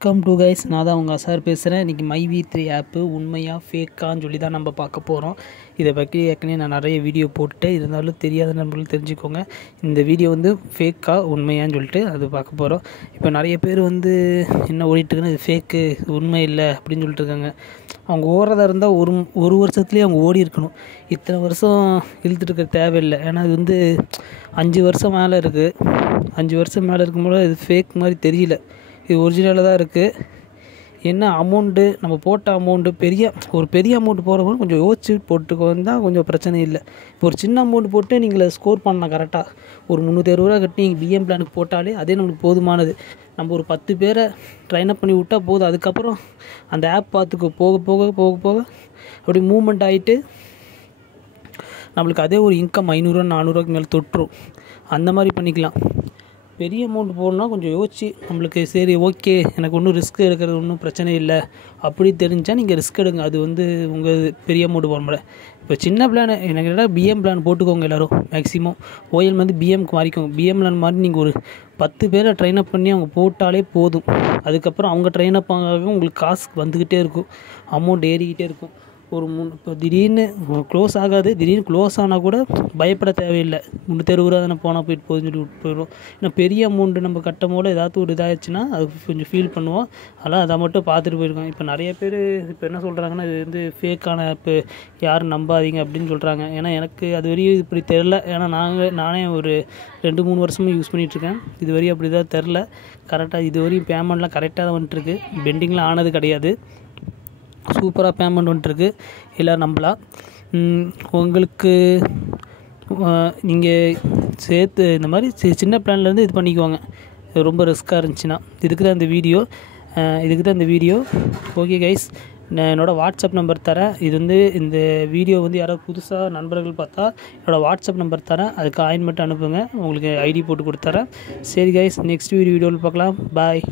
Welcome to guys. நான் தான் உங்கள் அசார் பேசுகிறேன். இன்றைக்கி மைவி3 ஆப்பு உண்மையாக ஃபேக்கான்னு சொல்லி தான் நம்ம பார்க்க போகிறோம். இதை பற்றி ஏற்கனவே நான் நிறைய வீடியோ போட்டுட்டு இருந்தாலும் தெரியாத நண்பர்கள் தெரிஞ்சுக்கோங்க. இந்த வீடியோ வந்து ஃபேக்காக உண்மையான்னு சொல்லிட்டு அது பார்க்க போகிறோம். இப்போ நிறைய பேர் வந்து என்ன ஓடிட்டுருக்குன்னா இது ஃபேக்கு, உண்மை இல்லை அப்படின்னு சொல்லிட்டு இருக்காங்க. அவங்க ஓடுறதா இருந்தால் ஒரு வருஷத்துலேயே அவங்க ஓடி இருக்கணும். இத்தனை வருஷம் இழுத்துட்டு இருக்க தேவையில்லை. ஏன்னா இது வந்து 5 வருஷம் மேலே இருக்குது. 5 வருஷம் மேலே இருக்கும்போது இது ஃபேக் மாதிரி தெரியல. இது ஒரிஜினலாக தான் இருக்குது. என்ன அமௌண்ட்டு நம்ம போட்ட அமௌண்ட்டு ஒரு பெரிய அமௌண்ட் போகிறவங்க கொஞ்சம் யோசிச்சு போட்டுக்கோ வந்தால் கொஞ்சம் பிரச்சனை இல்லை. இப்போ ஒரு சின்ன அமௌண்ட் போட்டு நீங்கள் ஸ்கோர் பண்ணலாம் கரெக்டாக. ஒரு 360 ரூபா கட்டி நீங்கள் பிஎம் பிளானுக்கு போட்டாலே அதே நம்மளுக்கு போதுமானது. நம்ம ஒரு 10 பேரை ட்ரைன் அப் பண்ணி விட்டால் போதும். அதுக்கப்புறம் அந்த ஆப் பார்த்துக்கோ, போக போக போக போக அப்படி மூவ்மெண்ட் ஆகிட்டு நம்மளுக்கு அதே ஒரு இன்கம் 500 400 மேலே தொட்டுரும். அந்த மாதிரி பண்ணிக்கலாம். பெரிய அமௌண்ட் போடணுன்னா கொஞ்சம் யோசிச்சு நம்மளுக்கு சரி ஓகே எனக்கு ஒன்றும் ரிஸ்க் எடுக்கிறது ஒன்றும் பிரச்சனை இல்லை அப்படி தெரிஞ்சால் நீங்கள் ரிஸ்க் எடுங்க. அது வந்து உங்கள் பெரிய அமௌண்ட் போட முடியாது. இப்போ சின்ன பிளான் எனக்கு கேட்டால் பிஎம் பிளான் போட்டுக்கோங்க. எல்லோரும் மேக்ஸிமம் ஓஎல் வந்து பிஎம்க்கு மாறிக்கோங்க. பிஎம் பிளான் மாதிரி நீங்கள் ஒரு 10 பேரை ட்ரெயின் அப் பண்ணி அவங்க போட்டாலே போதும். அதுக்கப்புறம் அவங்க ட்ரெயின் அப் ஆக உங்களுக்கு காசு வந்துக்கிட்டே இருக்கும், அமௌண்ட் ஏறிக்கிட்டே இருக்கும். இப்போ திடீர்னு க்ளோஸ் ஆகாது. திடீர்னு க்ளோஸ் ஆனால் கூட பயப்பட தேவையில்லை. 360 ரூபா தானே போனால் போயிட்டு போதுன்னு சொல்லி விட்டு போயிடும். ஏன்னா பெரிய அமௌண்ட்டு நம்ம கட்டும் போது ஏதாவது ஒரு இதாகிடுச்சுன்னா அது கொஞ்சம் ஃபீல் பண்ணுவோம். அதெல்லாம் அதை மட்டும் பார்த்துட்டு போயிருக்கோம். இப்போ நிறைய பேர் இப்போ என்ன சொல்கிறாங்கன்னா இது வந்து ஃபேக்கான ஆப்பு, யாரும் நம்பாதீங்க அப்படின்னு சொல்கிறாங்க. ஏன்னா எனக்கு அது வரையும் இப்படி தெரில. ஏன்னா நானே ஒரு 2-3 வருஷமாக யூஸ் பண்ணிகிட்ருக்கேன். இது வரையும் அப்படி தான் தெரில. கரெக்டாக இது வரையும் பேமெண்ட்லாம் கரெக்டாக தான் வந்துட்டுருக்கு. பெண்டிங்லாம் ஆனது கிடையாது. சூப்பராக பேமெண்ட் வந்துட்டுருக்கு. எல்லோரும் நம்பலாம். உங்களுக்கு நீங்கள் சேர்த்து இந்த மாதிரி சின்ன பிளான்லேருந்து இது பண்ணிக்குவாங்க. ரொம்ப ரிஸ்க்காக இருந்துச்சுன்னா இதுக்கு தான் இந்த வீடியோ. ஓகே கைஸ், நான் என்னோடய வாட்ஸ்அப் நம்பர் தரேன். இது வந்து இந்த வீடியோ வந்து யாராவது புதுசாக நண்பர்கள் பார்த்தா என்னோடய வாட்ஸ்அப் நம்பர் தரேன். அதுக்கு ஆயின் மட்டும் அனுப்புங்க, உங்களுக்கு ஐடி போட்டு கொடுத்துறேன். சரி கைஸ், நெக்ஸ்ட் வீடியோவில் பார்க்கலாம். பாய்.